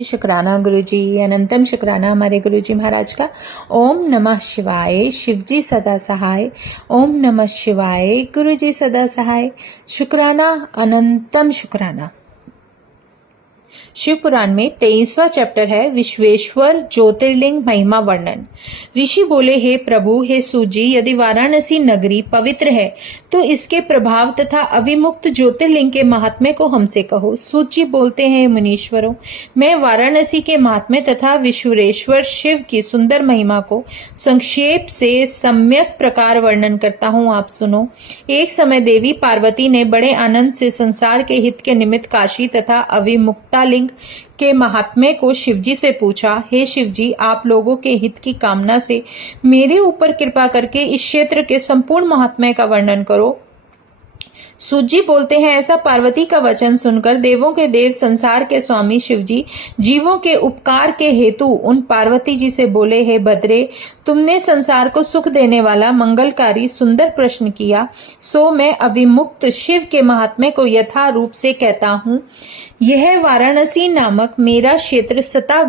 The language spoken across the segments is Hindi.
शुक्राना गुरुजी, अनंतम शुक्राना हमारे गुरुजी महाराज का। ओम नमः शिवाय। शिवजी सदा सहाय। ओम नमः शिवाय। गुरुजी सदा सहाय। शुक्राना, अनंतम शुक्राना। शिव पुराण में 23वां चैप्टर है विश्वेश्वर ज्योतिर्लिंग महिमा वर्णन। ऋषि बोले, हे प्रभु, हे सूजी, यदि वाराणसी नगरी पवित्र है तो इसके प्रभाव तथा अविमुक्त ज्योतिर्लिंग के महात्म्य को हमसे कहो। सूजी बोलते हैं, मुनीश्वरों, मैं वाराणसी के महात्म्य तथा विश्वेश्वर शिव की सुंदर महिमा को संक्षेप से सम्यक प्रकार वर्णन करता हूँ, आप सुनो। एक समय देवी पार्वती ने बड़े आनंद से संसार के हित के निमित्त काशी तथा अविमुक्तालिंग के महात्म्य को शिवजी से पूछा। हे शिवजी, आप लोगों के हित की कामना से मेरे ऊपर कृपा करके इस क्षेत्र के संपूर्ण महात्म्य का वर्णन करो। सूजी बोलते हैं, ऐसा पार्वती का वचन सुनकर देवों के देव संसार के स्वामी शिवजी जीवों के उपकार के हेतु उन पार्वती जी से बोले, हे भद्रे, तुमने संसार को सुख देने वाला मंगलकारी सुंदर प्रश्न किया, सो मैं अविमुक्त शिव के महात्म्य को यथा रूप से कहता हूँ। यह वाराणसी नामक मेरा क्षेत्र सता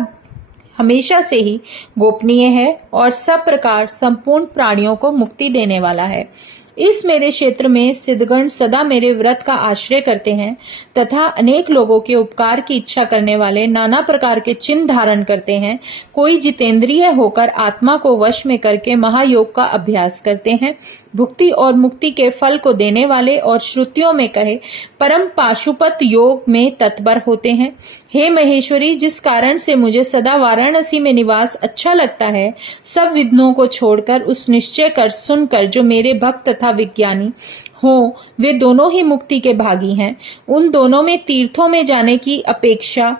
हमेशा से ही गोपनीय है और सब प्रकार संपूर्ण प्राणियों को मुक्ति देने वाला है। इस मेरे क्षेत्र में सिद्धगण सदा मेरे व्रत का आश्रय करते हैं तथा अनेक लोगों के उपकार की इच्छा करने वाले नाना प्रकार के चिन्ह धारण करते हैं। कोई जितेंद्रिय होकर आत्मा को वश में करके महायोग का अभ्यास करते हैं, भुक्ति और मुक्ति के फल को देने वाले और श्रुतियों में कहे परम पाशुपत योग में तत्पर होते हैं। हे महेश्वरी, जिस कारण से मुझे सदा वाराणसी में निवास अच्छा लगता है, सब विघ्नों को छोड़कर उस निश्चय कर सुनकर जो मेरे भक्त तथा विज्ञानी हो, वे दोनों ही मुक्ति के भागी हैं। उन दोनों में तीर्थों में जाने की अपेक्षा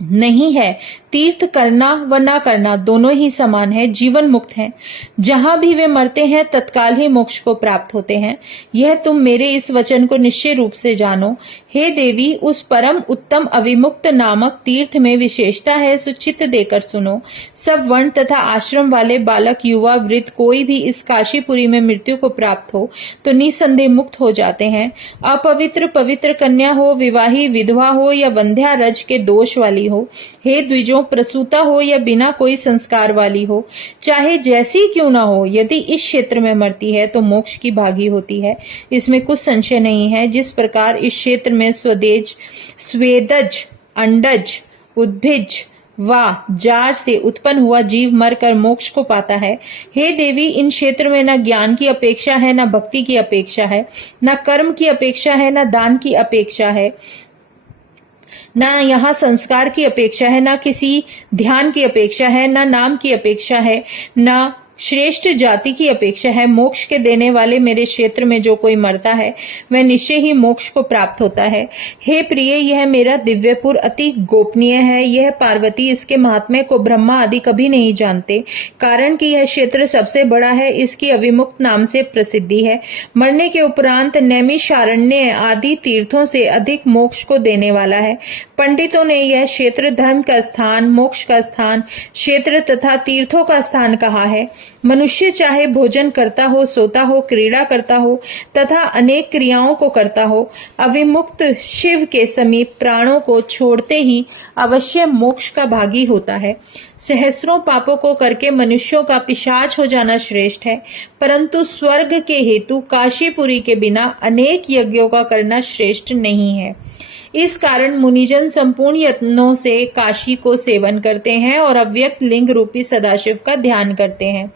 नहीं है। तीर्थ करना व न करना दोनों ही समान है, जीवन मुक्त हैं। जहां भी वे मरते हैं तत्काल ही मोक्ष को प्राप्त होते हैं। यह तुम मेरे इस वचन को निश्चय रूप से जानो। हे देवी, उस परम उत्तम अविमुक्त नामक तीर्थ में विशेषता है, सुचित देकर सुनो। सब वर्ण तथा आश्रम वाले बालक, युवा, वृद्ध कोई भी इस काशीपुरी में मृत्यु को प्राप्त हो तो निसंदेह मुक्त हो जाते हैं। अपवित्र पवित्र कन्या हो, विवाही विधवा हो या वंध्या रज के दोष वाली हो, हे द्विजों, प्रसूता हो या बिना कोई संस्कार वाली हो, चाहे जैसी क्यों ना हो, यदि इस क्षेत्र में मरती है तो मोक्ष की भागी होती है। इसमें कुछ संशय नहीं है। जिस प्रकार इस क्षेत्र में स्वदेज, स्वेदज, अंडज, उद्भिज व जार से उत्पन्न हुआ जीव मरकर मोक्ष को पाता है, हे देवी, इन क्षेत्र में न ज्ञान की अपेक्षा है, न भक्ति की अपेक्षा है, न कर्म की अपेक्षा है, न दान की अपेक्षा है, न यहाँ संस्कार की अपेक्षा है, न किसी ध्यान की अपेक्षा है, न नाम की अपेक्षा है, न श्रेष्ठ जाति की अपेक्षा है। मोक्ष के देने वाले मेरे क्षेत्र में जो कोई मरता है वह निश्चय ही मोक्ष को प्राप्त होता है। हे प्रिय, यह मेरा दिव्यपुर अति गोपनीय है। यह पार्वती, इसके महात्म्य को ब्रह्मा आदि कभी नहीं जानते, कारण कि यह क्षेत्र सबसे बड़ा है, इसकी अविमुक्त नाम से प्रसिद्धि है। मरने के उपरांत नैमिषारण्य आदि तीर्थों से अधिक मोक्ष को देने वाला है। पंडितों ने यह क्षेत्र धर्म का स्थान, मोक्ष का स्थान, क्षेत्र तथा तीर्थों का स्थान कहा है। मनुष्य चाहे भोजन करता हो, सोता हो, क्रीड़ा करता हो तथा अनेक क्रियाओं को करता हो, अविमुक्त शिव के समीप प्राणों को छोड़ते ही अवश्य मोक्ष का भागी होता है। सहस्रों पापों को करके मनुष्यों का पिशाच हो जाना श्रेष्ठ है, परंतु स्वर्ग के हेतु काशीपुरी के बिना अनेक यज्ञों का करना श्रेष्ठ नहीं है। इस कारण मुनिजन संपूर्ण यत्नों से काशी को सेवन करते हैं और अव्यक्त लिंग रूपी सदाशिव का ध्यान करते हैं।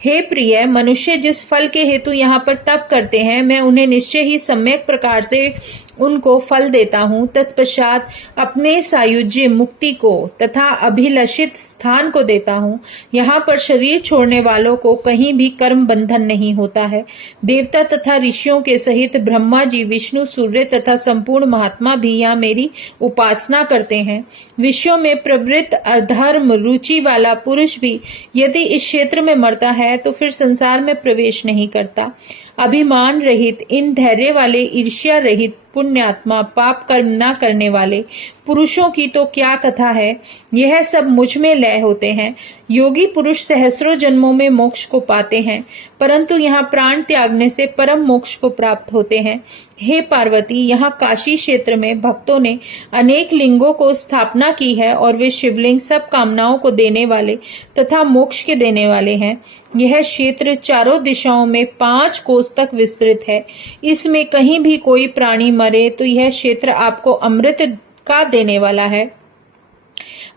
हे प्रिय, मनुष्य जिस फल के हेतु यहाँ पर तप करते हैं, मैं उन्हें निश्चय ही सम्यक प्रकार से उनको फल देता हूँ। तत्पश्चात अपने सायुज्य मुक्ति को तथा अभिलषित स्थान को देता हूँ। यहाँ पर शरीर छोड़ने वालों को कहीं भी कर्म बंधन नहीं होता है। देवता तथा ऋषियों के सहित ब्रह्मा जी, विष्णु, सूर्य तथा संपूर्ण महात्मा भी यहाँ मेरी उपासना करते हैं। विषयों में प्रवृत्त अधर्म रुचि वाला पुरुष भी यदि इस क्षेत्र में मरता है तो फिर संसार में प्रवेश नहीं करता। अभिमान रहित, इन धैर्य वाले, ईर्ष्या रहित, पुण्यात्मा, पाप कर्म न करने वाले पुरुषों की तो क्या कथा है। यह सब मुझ में लय होते हैं। योगी पुरुष सहस्रों जन्मों में मोक्ष को पाते हैं, परंतु यहाँ प्राण त्यागने से परम मोक्ष को प्राप्त होते हैं। हे पार्वती, यहाँ काशी क्षेत्र में भक्तों ने अनेक लिंगों को स्थापना की है और वे शिवलिंग सब कामनाओं को देने वाले तथा मोक्ष के देने वाले हैं। यह क्षेत्र चारों दिशाओं में 5 कोस तक विस्तृत है। इसमें कहीं भी कोई प्राणी मरे तो यह क्षेत्र आपको अमृत का देने वाला है।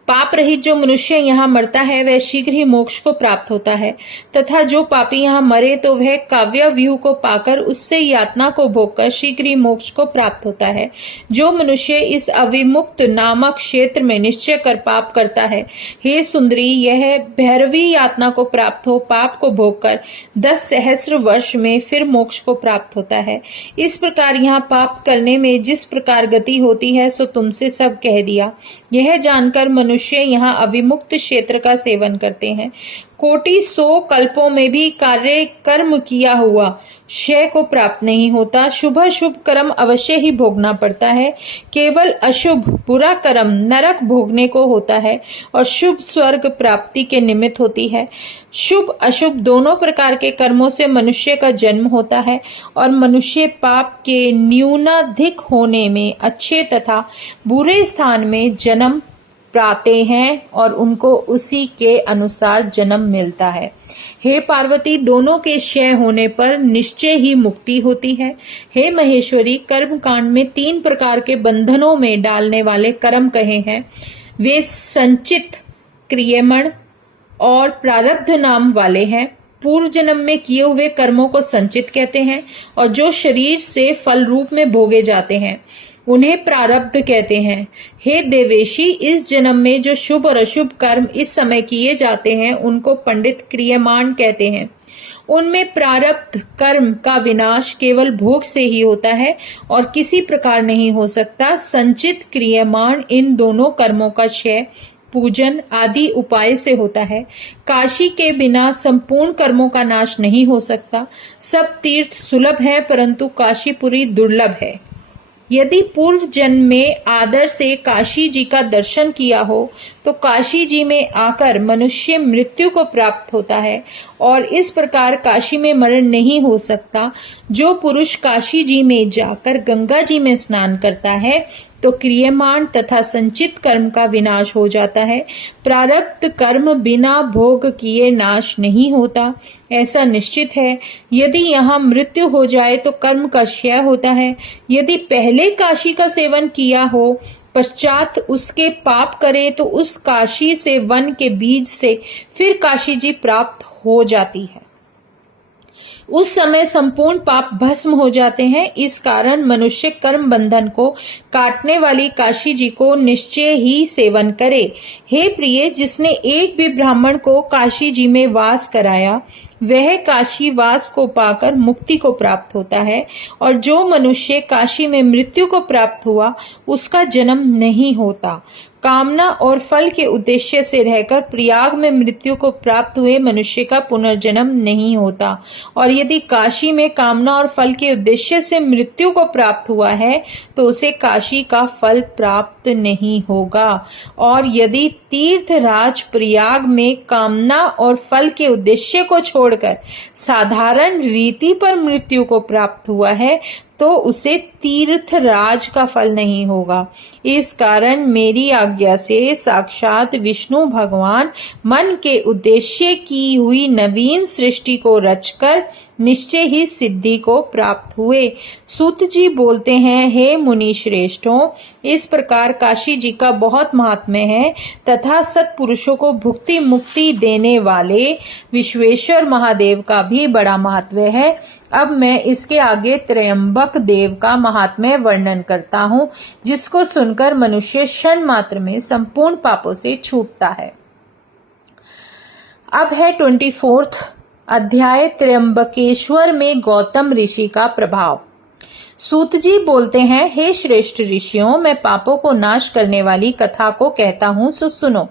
पाप रहित जो मनुष्य यहाँ मरता है वह शीघ्र ही मोक्ष को प्राप्त होता है, तथा जो पापी यहाँ मरे तो वह काव्य व्यूह को पाकर उससे यातना को भोगकर शीघ्र ही मोक्ष को प्राप्त होता है। जो मनुष्य इस अविमुक्त नामक क्षेत्र में निश्चय कर पाप करता है, हे सुंदरी, यह भैरवी यातना को प्राप्त हो पाप को भोगकर 10 सहस्र वर्ष में फिर मोक्ष को प्राप्त होता है। इस प्रकार यहाँ पाप करने में जिस प्रकार गति होती है सो तुमसे सब कह दिया। यह जानकर मनुष्य यहाँ अविमुक्त क्षेत्र का सेवन करते हैं। कोटि 100 कल्पों में भी कार्य कर्म किया हुआ क्षय को प्राप्त नहीं होता। शुभ शुभ कर्म अवश्य ही भोगना पड़ता है। केवल अशुभ बुरा कर्म नरक भोगने को होता है और शुभ स्वर्ग प्राप्ति के निमित्त होती है। शुभ अशुभ दोनों प्रकार के कर्मों से मनुष्य का जन्म होता है और मनुष्य पाप के न्यूनाधिक होने में अच्छे तथा बुरे स्थान में जन्म पाते हैं और उनको उसी के अनुसार जन्म मिलता है। हे पार्वती, दोनों के क्षय होने पर निश्चय ही मुक्ति होती है। हे महेश्वरी, कर्म कांड में 3 प्रकार के बंधनों में डालने वाले कर्म कहे हैं। वे संचित, क्रियमण और प्रारब्ध नाम वाले हैं। पूर्व जन्म में किए हुए कर्मों को संचित कहते हैं और जो शरीर से फल रूप में भोगे जाते हैं उन्हें प्रारब्ध कहते हैं। हे देवेशी, इस जन्म में जो शुभ और अशुभ कर्म इस समय किए जाते हैं उनको पंडित क्रियमाण कहते हैं। उनमें प्रारब्ध कर्म का विनाश केवल भोग से ही होता है और किसी प्रकार नहीं हो सकता। संचित क्रियमाण इन दोनों कर्मों का क्षय पूजन आदि उपाय से होता है। काशी के बिना संपूर्ण कर्मों का नाश नहीं हो सकता। सब तीर्थ सुलभ है परंतु काशीपुरी दुर्लभ है। यदि पूर्व जन्म में आदर से काशी जी का दर्शन किया हो तो काशी जी में आकर मनुष्य मृत्यु को प्राप्त होता है और इस प्रकार काशी में मरण नहीं हो सकता। जो पुरुष काशी जी में जाकर गंगा जी में स्नान करता है तो क्रियमाण तथा संचित कर्म का विनाश हो जाता है। प्रारब्ध कर्म बिना भोग किए नाश नहीं होता, ऐसा निश्चित है। यदि यहाँ मृत्यु हो जाए तो कर्म का क्षय होता है। यदि पहले काशी का सेवन किया हो पश्चात उसके पाप करे तो उस काशी से वन के बीज से फिर काशी जी प्राप्त हो जाती है। उस समय संपूर्ण पाप भस्म हो जाते हैं। इस कारण मनुष्य कर्म बंधन को काटने वाली काशी जी को निश्चय ही सेवन करे। हे प्रिय, जिसने एक भी ब्राह्मण को काशी जी में वास कराया वह काशी वास को पाकर मुक्ति को प्राप्त होता है और जो मनुष्य काशी में मृत्यु को प्राप्त हुआ उसका जन्म नहीं होता। कामना और फल के उद्देश्य से रहकर प्रयाग में मृत्यु को प्राप्त हुए मनुष्य का पुनर्जन्म नहीं होता और यदि काशी में कामना और फल के उद्देश्य से मृत्यु को प्राप्त हुआ है तो उसे काशी का फल प्राप्त नहीं होगा। और यदि तीर्थराज प्रयाग में कामना और फल के उद्देश्य को छोड़कर साधारण रीति पर मृत्यु को प्राप्त हुआ है तो उसे तीर्थराज का फल नहीं होगा। इस कारण मेरी आज्ञा से साक्षात विष्णु भगवान मन के उद्देश्य की हुई नवीन सृष्टि को रचकर निश्चय ही सिद्धि को प्राप्त हुए। सूत जी बोलते हैं, हे मुनि श्रेष्ठों, इस प्रकार काशी जी का बहुत महात्म्य है तथा सत्पुरुषों को भुक्ति मुक्ति देने वाले विश्वेश्वर महादेव का भी बड़ा महत्व है। अब मैं इसके आगे त्रयंबक देव का महात्म्य वर्णन करता हूँ, जिसको सुनकर मनुष्य क्षण मात्र में संपूर्ण पापों से छूटता है। अब है 24वां अध्याय, त्रयंबकेश्वर में गौतम ऋषि का प्रभाव। सूत जी बोलते हैं, हे श्रेष्ठ ऋषियों, मैं पापों को नाश करने वाली कथा को कहता हूं, सो सुनो।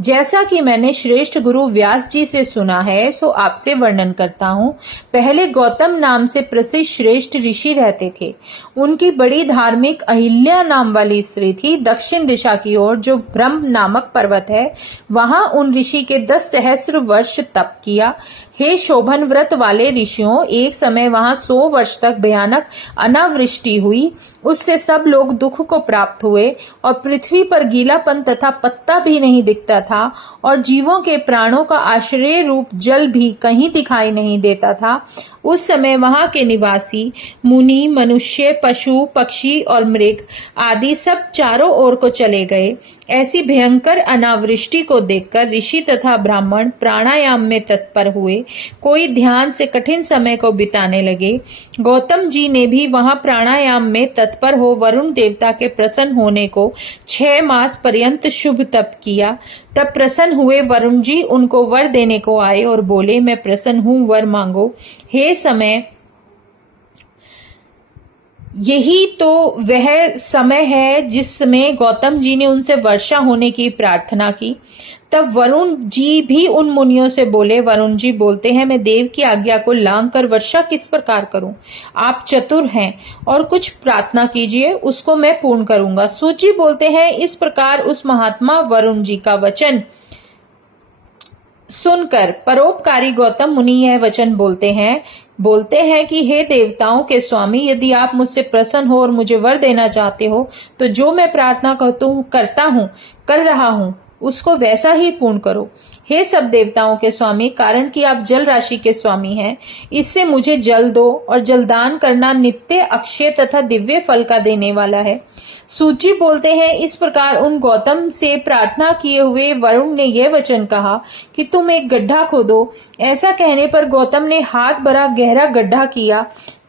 जैसा कि मैंने श्रेष्ठ गुरु व्यास जी से सुना है, सो आपसे वर्णन करता हूं। पहले गौतम नाम से प्रसिद्ध श्रेष्ठ ऋषि रहते थे। उनकी बड़ी धार्मिक अहिल्या नाम वाली स्त्री थी। दक्षिण दिशा की ओर जो ब्रह्म नामक पर्वत है, वहां उन ऋषि के 10 सहस्र वर्ष तप किया। हे शोभन व्रत वाले ऋषियों, एक समय वहां 100 वर्ष तक भयानक अनावृष्टि हुई। उससे सब लोग दुख को प्राप्त हुए और पृथ्वी पर गीलापन तथा पत्ता भी नहीं दिखता था और जीवों के प्राणों का आश्रय रूप जल भी कहीं दिखाई नहीं देता था। उस समय वहां के निवासी मुनि, मनुष्य, पशु, पक्षी और मृग आदि सब चारों ओर को चले गए। ऐसी भयंकर अनावृष्टि को देखकर ऋषि तथा ब्राह्मण प्राणायाम में तत्पर हुए। कोई ध्यान से कठिन समय को बिताने लगे। गौतम जी ने भी वहां प्राणायाम में तत्पर हो वरुण देवता के प्रसन्न होने को 6 मास पर्यंत शुभ तप किया। तब प्रसन्न हुए वरुण जी उनको वर देने को आए और बोले, मैं प्रसन्न हूं, वर मांगो। हे समय, यही तो वह समय है जिसमें गौतम जी ने उनसे वर्षा होने की प्रार्थना की। तब वरुण जी भी उन मुनियों से बोले। वरुण जी बोलते हैं, मैं देव की आज्ञा को लांघ कर वर्षा किस प्रकार करूं? आप चतुर हैं और कुछ प्रार्थना कीजिए, उसको मैं पूर्ण करूंगा। सूत जी बोलते हैं, इस प्रकार उस महात्मा वरुण जी का वचन सुनकर परोपकारी गौतम मुनि यह वचन बोलते हैं कि हे देवताओं के स्वामी, यदि आप मुझसे प्रसन्न हो और मुझे वर देना चाहते हो, तो जो मैं प्रार्थना कर रहा हूं, उसको वैसा ही पूर्ण करो। हे सब देवताओं के स्वामी, कारण कि आप जल राशि के स्वामी हैं, इससे मुझे जल दो, और जलदान करना नित्य अक्षय तथा दिव्य फल का देने वाला है। सूत जी बोलते हैं, इस प्रकार उन गौतम से प्रार्थना किए हुए वरुण ने यह वचन कहा कि तुम एक गड्ढा खोदो। ऐसा कहने पर गौतम ने हाथ भरा गहरा गड्ढा किया।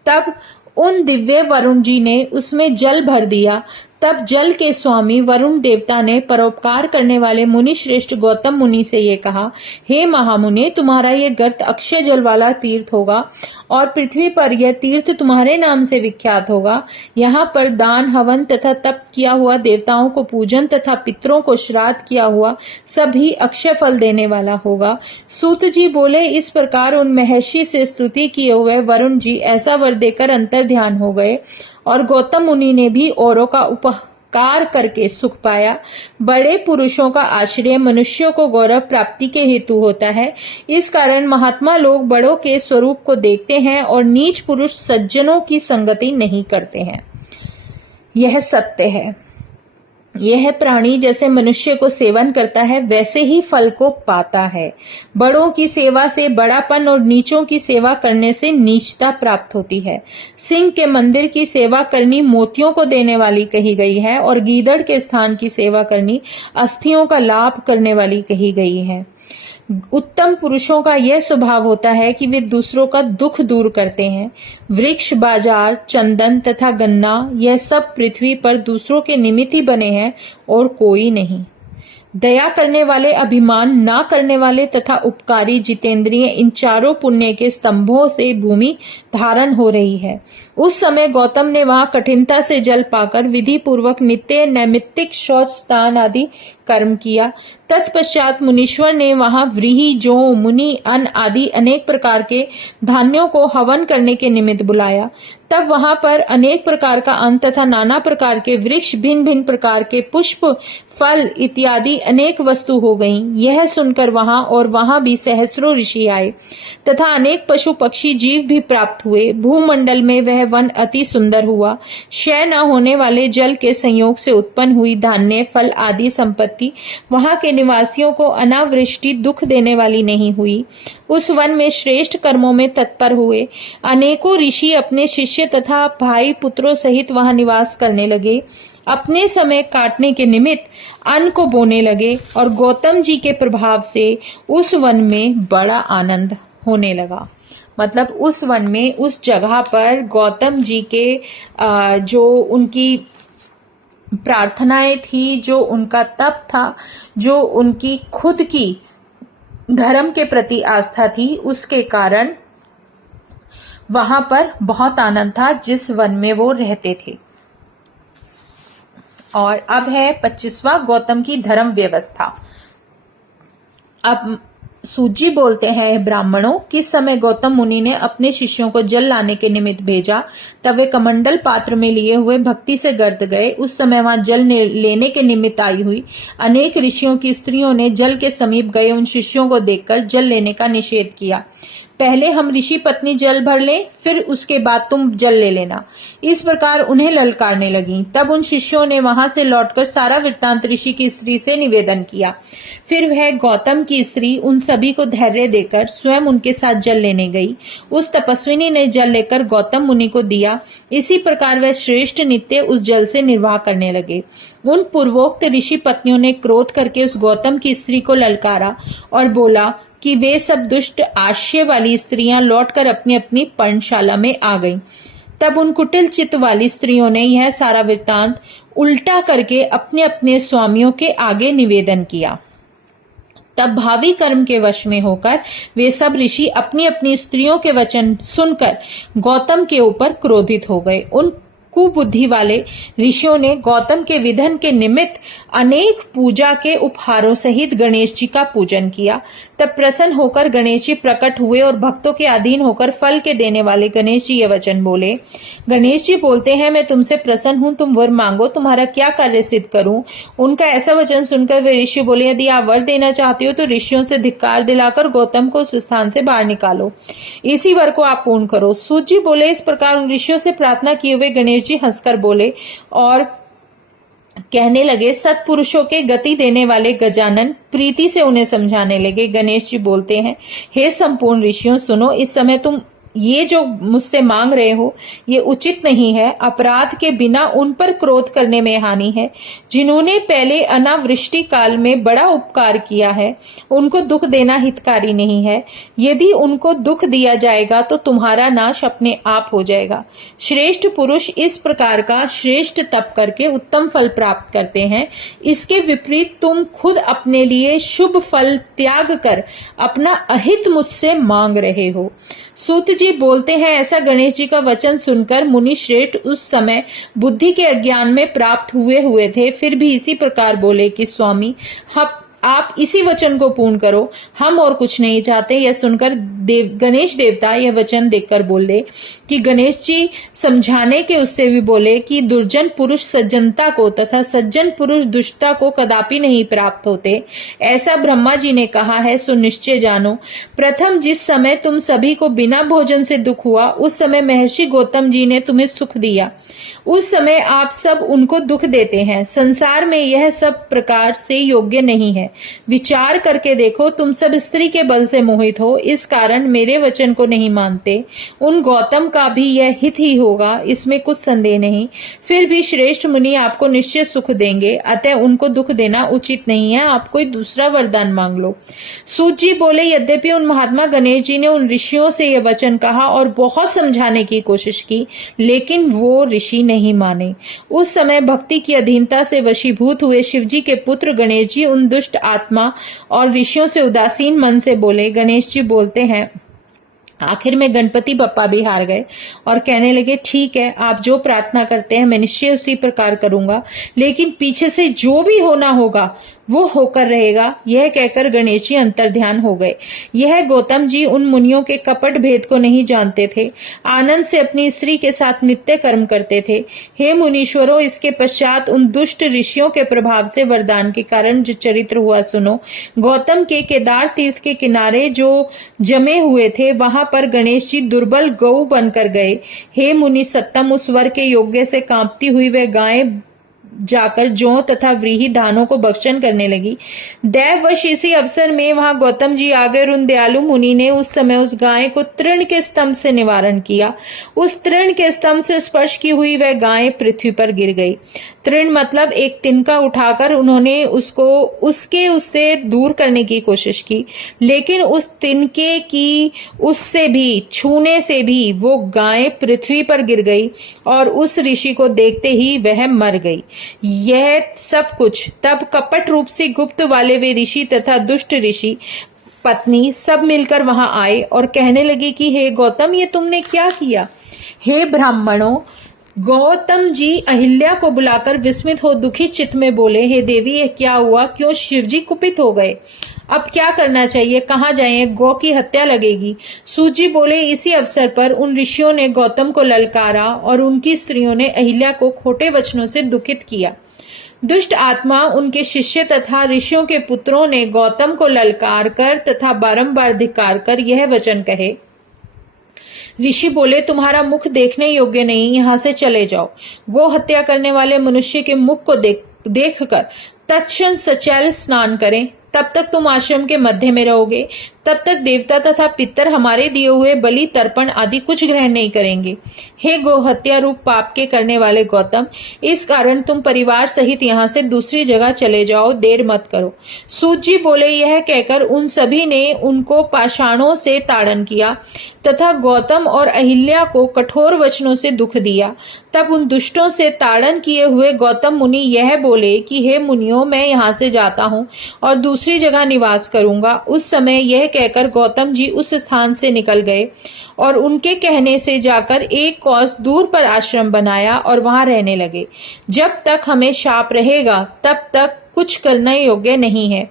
तब उन दिव्य वरुण जी ने उसमें जल भर दिया। तब जल के स्वामी वरुण देवता ने परोपकार करने वाले मुनि श्रेष्ठ गौतम मुनि से ये कहा, हे महामुनि, तुम्हारा ये गर्त अक्षय जल वाला तीर्थ होगा और पृथ्वी पर यह तीर्थ तुम्हारे नाम से विख्यात होगा। यहाँ पर दान, हवन तथा तप किया हुआ, देवताओं को पूजन तथा पितरों को श्राद्ध किया हुआ सभी अक्षय फल देने वाला होगा। सूत जी बोले, इस प्रकार उन महर्षि से स्तुति किए हुए वरुण जी ऐसा वर देकर अंतर ध्यान हो गए और गौतम मुनि ने भी औरों का उपकार करके सुख पाया। बड़े पुरुषों का आश्रय मनुष्यों को गौरव प्राप्ति के हेतु होता है। इस कारण महात्मा लोग बड़ों के स्वरूप को देखते हैं और नीच पुरुष सज्जनों की संगति नहीं करते हैं। यह सत्य है। यह प्राणी जैसे मनुष्य को सेवन करता है, वैसे ही फल को पाता है। बड़ों की सेवा से बड़ापन और नीचों की सेवा करने से नीचता प्राप्त होती है। सिंह के मंदिर की सेवा करनी मोतियों को देने वाली कही गई है और गीदड़ के स्थान की सेवा करनी अस्थियों का लाभ करने वाली कही गई है। उत्तम पुरुषों का यह स्वभाव होता है कि वे दूसरों का दुख दूर करते हैं। वृक्ष, बाजार, चंदन तथा गन्ना, यह सब पृथ्वी पर दूसरों के निमित्त ही बने हैं और कोई नहीं। दया करने वाले, अभिमान ना करने वाले तथा उपकारी, जितेंद्रिय, इन चारों पुण्य के स्तंभों से भूमि धारण हो रही है। उस समय गौतम ने वहां कठिनता से जल पाकर विधि पूर्वक नित्य नैमित्तिक शौच, स्नान आदि कर्म किया। तत्पश्चात मुनीश्वर ने वहां व्रीहि, जौ, मुनि, अन्न आदि अनेक प्रकार के धान्यों को हवन करने के निमित्त बुलाया। तब वहां पर अनेक प्रकार का अन्न तथा नाना प्रकार के वृक्ष, भिन्न भिन्न प्रकार के पुष्प, फल इत्यादि अनेक वस्तु हो गईं। यह सुनकर वहां भी सहस्रों ऋषि आए तथा अनेक पशु, पक्षी, जीव भी प्राप्त हुए। भूमंडल में वह वन अति सुंदर हुआ। क्षय न होने वाले जल के संयोग से उत्पन्न हुई धान्य, फल आदि संपत्ति वहां के निवासियों को अनावृष्टि दुख देने वाली नहीं हुई। उस वन में श्रेष्ठ कर्मों में तत्पर हुए अनेकों ऋषि अपने शिष्य तथा भाई पुत्रों सहित वहां निवास करने लगे। अपने समय काटने के निमित्त अन्न को बोने लगे और गौतम जी के प्रभाव से उस वन में बड़ा आनंद होने लगा। मतलब उस वन में, उस जगह पर गौतम जी के जो उनकी प्रार्थनाएं थी, जो उनका तप था, जो उनकी खुद की धर्म के प्रति आस्था थी, उसके कारण वहां पर बहुत आनंद था जिस वन में वो रहते थे। और अब है 25वां, गौतम की धर्म व्यवस्था। अब सूत जी बोलते हैं, ब्राह्मणों, किस समय गौतम मुनि ने अपने शिष्यों को जल लाने के निमित्त भेजा, तब वे कमंडल पात्र में लिए हुए भक्ति से गर्द गए। उस समय वहां जल लेने के निमित्त आई हुई अनेक ऋषियों की स्त्रियों ने जल के समीप गए उन शिष्यों को देखकर जल लेने का निषेध किया। पहले हम ऋषि पत्नी जल भर लें, फिर उसके बाद तुम जल ले लेना, इस प्रकार उन्हें ललकारने लगी। तब उन शिष्यों ने वहां से लौटकर सारा वृत्तांत ऋषि की स्त्री से निवेदन किया। फिर वह गौतम की स्त्री उन सभी को धैर्य देकर स्वयं उनके साथ जल लेने गई। उस तपस्विनी ने जल लेकर गौतम मुनि को दिया। इसी प्रकार वह श्रेष्ठ नित्य उस जल से निर्वाह करने लगे। उन पूर्वोक्त ऋषि पत्नियों ने क्रोध करके उस गौतम की स्त्री को ललकारा और बोला कि वे सब दुष्ट आशय वाली स्त्रियां लौटकर अपनी अपनी पर्णशाला में आ गईं। तब उन कुटिल चित्त वाली स्त्रियों ने यह सारा वृत्तांत उल्टा करके अपने अपने स्वामियों के आगे निवेदन किया। तब भावी कर्म के वश में होकर वे सब ऋषि अपनी अपनी स्त्रियों के वचन सुनकर गौतम के ऊपर क्रोधित हो गए। उन कुबुद्धि वाले ऋषियों ने गौतम के विधन के निमित्त अनेक पूजा के उपहारों सहित गणेश जी का पूजन किया। तब प्रसन्न होकर गणेश जी प्रकट हुए और भक्तों के अधीन होकर फल के देने वाले गणेश जी ये वचन बोले। गणेश जी बोलते हैं, मैं तुमसे प्रसन्न हूं, तुम वर मांगो, तुम्हारा क्या कार्य सिद्ध करूं। उनका ऐसा वचन सुनकर वे ऋषि बोले, यदि आप वर देना चाहते हो तो ऋषियों से धिक्कार दिलाकर गौतम को उस स्थान से बाहर निकालो, इसी वर को आप पूर्ण करो। सूत जी बोले, इस प्रकार उन ऋषियों से प्रार्थना किए हुए गणेश जी हंसकर बोले और कहने लगे, सत्पुरुषों के गति देने वाले गजानन प्रीति से उन्हें समझाने लगे। गणेश जी बोलते हैं, हे संपूर्ण ऋषियों, सुनो, इस समय तुम ये जो मुझसे मांग रहे हो ये उचित नहीं है। अपराध के बिना उन पर क्रोध करने में हानि है। जिन्होंने पहले अनावृष्टि काल में बड़ा उपकार किया है उनको दुख देना हितकारी नहीं है। यदि उनको दुख दिया जाएगा तो तुम्हारा नाश अपने आप हो जाएगा। श्रेष्ठ पुरुष इस प्रकार का श्रेष्ठ तप करके उत्तम फल प्राप्त करते हैं। इसके विपरीत तुम खुद अपने लिए शुभ फल त्याग कर अपना अहित मुझसे मांग रहे हो। सूत जी बोलते हैं, ऐसा गणेश जी का वचन सुनकर मुनि श्रेष्ठ उस समय बुद्धि के अज्ञान में प्राप्त हुए थे, फिर भी इसी प्रकार बोले कि स्वामी, आप इसी वचन को पूर्ण करो, हम और कुछ नहीं चाहते। यह सुनकर गणेश देवता यह वचन देखकर बोले कि गणेश जी समझाने के उससे भी बोले कि दुर्जन पुरुष सज्जनता को तथा सज्जन पुरुष दुष्टता को कदापि नहीं प्राप्त होते, ऐसा ब्रह्मा जी ने कहा है। सो निश्चय जानो, प्रथम जिस समय तुम सभी को बिना भोजन से दुख हुआ उस समय महर्षि गौतम जी ने तुम्हें सुख दिया। उस समय आप सब उनको दुख देते हैं। संसार में यह सब प्रकार से योग्य नहीं है। विचार करके देखो, तुम सब स्त्री के बल से मोहित हो, इस कारण मेरे वचन को नहीं मानते। उन गौतम का भी यह हित ही होगा, इसमें कुछ संदेह नहीं। फिर भी श्रेष्ठ मुनि आपको निश्चय सुख देंगे, अतः उनको दुख देना उचित नहीं है। आप कोई दूसरा वरदान मांग लो। सूत जी बोले, यद्यपि उन महात्मा गणेश जी ने उन ऋषियों से यह वचन कहा और बहुत समझाने की कोशिश की, लेकिन वो ऋषि नहीं माने। उस समय भक्ति की अधीनता से वशीभूत हुए शिवजी के पुत्र गणेश जी उन दुष्ट आत्मा और ऋषियों से उदासीन मन से बोले। गणेश जी बोलते हैं, आखिर में गणपति बप्पा भी हार गए और कहने लगे, ठीक है, आप जो प्रार्थना करते हैं मैं निश्चय उसी प्रकार करूंगा, लेकिन पीछे से जो भी होना होगा वो होकर रहेगा। यह कहकर गणेश जी अंतर्ध्यान हो गए। यह गौतम जी उन मुनियों के कपट भेद को नहीं जानते थे, आनंद से अपनी स्त्री के साथ नित्य कर्म करते थे। हे मुनीश्वरों, इसके पश्चात उन दुष्ट ऋषियों के प्रभाव से वरदान के कारण जो चरित्र हुआ सुनो। गौतम के केदार तीर्थ के किनारे जो जमे हुए थे वहां पर गणेश जी दुर्बल गौ बनकर गए। हे मुनि सत्तम, उस वर के योग्य से कांपती हुई वह गायें जाकर जौ तथा व्रीहि धानों को भक्षण करने लगी। दैववश इसी अवसर में वहां गौतम जी आ गए और उन दयालु मुनि ने उस समय उस गाय को तृण के स्तंभ से निवारण किया। उस तृण के स्तंभ से स्पर्श की हुई वह गाय पृथ्वी पर गिर गई। तृण मतलब एक तिनका उठाकर उन्होंने उससे दूर करने की कोशिश की, लेकिन उस तिनके की उससे भी छूने से भी वो गाय पृथ्वी पर गिर गई और उस ऋषि को देखते ही वह मर गई। यह सब कुछ तब कपट रूप से गुप्त वाले वे ऋषि तथा दुष्ट ऋषि पत्नी सब मिलकर वहां आए और कहने लगे कि हे गौतम, ये तुमने क्या किया? हे ब्राह्मणों, गौतम जी अहिल्या को बुलाकर विस्मित हो दुखी चित्त में बोले, हे देवी, ये क्या हुआ? क्यों शिवजी कुपित हो गए? अब क्या करना चाहिए? कहाँ जाएं? गौ की हत्या लगेगी। सूत जी बोले, इसी अवसर पर उन ऋषियों ने गौतम को ललकारा और उनकी स्त्रियों ने अहिल्या को खोटे वचनों से दुखित किया। दुष्ट आत्मा, उनके शिष्य तथा ऋषियों के पुत्रों ने गौतम को ललकार कर तथा बारंबार धिक्कार कर यह वचन कहे। ऋषि बोले, तुम्हारा मुख देखने योग्य नहीं, यहां से चले जाओ। गो हत्या करने वाले मनुष्य के मुख को देखकर तत्क्षण सचैल स्नान करें, तब तक तुम आश्रम के मध्य में रहोगे। तब तक देवता तथा पितर हमारे दिए हुए बलि तर्पण आदि कुछ ग्रहण नहीं करेंगे। हे गो हत्या रूप पाप के करने वाले गौतम, इस कारण तुम परिवार सहित यहाँ से दूसरी जगह चले जाओ, देर मत करो। सूत जी बोले, यह कहकर उन सभी ने उनको पाषाणों से ताड़न किया तथा गौतम और अहिल्या को कठोर वचनों से दुख दिया। तब उन दुष्टों से ताड़न किए हुए गौतम मुनि यह बोले कि हे मुनियों, मैं यहाँ से जाता हूँ और दूसरी जगह निवास करूंगा। उस समय यह कहकर गौतम जी उस स्थान से निकल गए और उनके कहने से जाकर एक कोस दूर पर आश्रम बनाया और वहां रहने लगे। जब तक हमें शाप रहेगा तब तक कुछ करना योग्य नहीं है।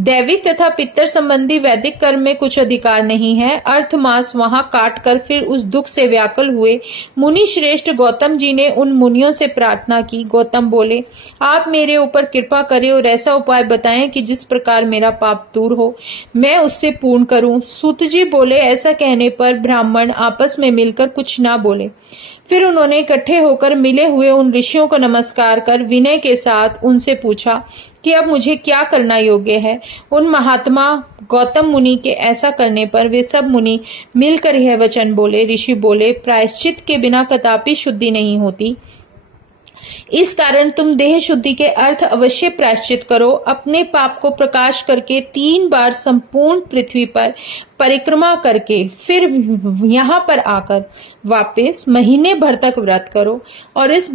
दैविक तथा पितर संबंधी वैदिक कर्म में कुछ अधिकार नहीं है। अर्थ मास वहां काट कर फिर उस दुख से व्याकुल हुए मुनि श्रेष्ठ गौतम जी ने उन मुनियों से प्रार्थना की। गौतम बोले, आप मेरे ऊपर कृपा करें और ऐसा उपाय बताएं कि जिस प्रकार मेरा पाप दूर हो, मैं उससे पूर्ण करूं। सूत जी बोले, ऐसा कहने पर ब्राह्मण आपस में मिलकर कुछ ना बोले। फिर उन्होंने इकट्ठे होकर मिले हुए उन ऋषियों को नमस्कार कर विनय के साथ उनसे पूछा कि अब मुझे क्या करना योग्य है। उन महात्मा गौतम मुनि के ऐसा करने पर वे सब मुनि मिलकर यह वचन बोले। ऋषि बोले, प्रायश्चित के बिना कदापि शुद्धि नहीं होती। इस कारण तुम देह शुद्धि के अर्थ अवश्य प्रायश्चित करो। अपने पाप को प्रकाश करके 3 बार संपूर्ण पृथ्वी पर परिक्रमा करके फिर यहाँ पर आकर वापस महीने भर तक व्रत करो और इस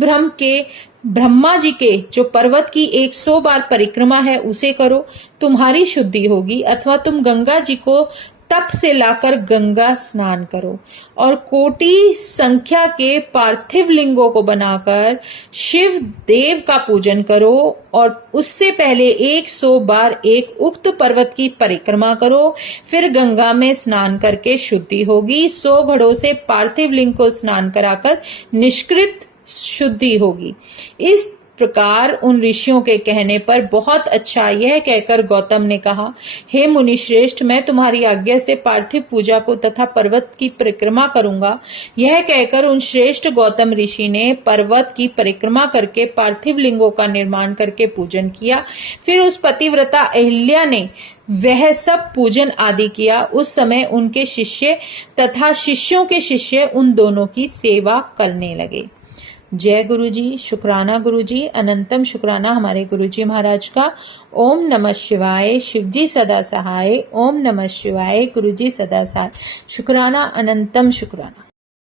ब्रह्मा जी के जो पर्वत की 100 बार परिक्रमा है उसे करो, तुम्हारी शुद्धि होगी। अथवा तुम गंगा जी को तप से लाकर गंगा स्नान करो और कोटि संख्या के पार्थिव लिंगों को बनाकर शिव देव का पूजन करो और उससे पहले 100 बार एक उक्त पर्वत की परिक्रमा करो। फिर गंगा में स्नान करके शुद्धि होगी। 100 घड़ों से पार्थिव लिंग को स्नान कराकर निष्कृत शुद्धि होगी। इस प्रकार उन ऋषियों के कहने पर बहुत अच्छा यह कहकर गौतम ने कहा, हे मुनि श्रेष्ठ, मैं तुम्हारी आज्ञा से पार्थिव पूजा को तथा पर्वत की परिक्रमा करूंगा। यह कहकर उन श्रेष्ठ गौतम ऋषि ने पर्वत की परिक्रमा करके पार्थिव लिंगों का निर्माण करके पूजन किया। फिर उस पतिव्रता अहिल्या ने वह सब पूजन आदि किया। उस समय उनके शिष्य तथा शिष्यों के शिष्य उन दोनों की सेवा करने लगे। जय गुरु जी, शुक्राना गुरु जी, अनंतम शुक्राना हमारे गुरु जी महाराज का। ओम नमः शिवाय, शिव जी सदा सहाय। ओम नमः शिवाय, गुरु जी सदा सहाय। शुक्राना, अनंतम शुक्राना।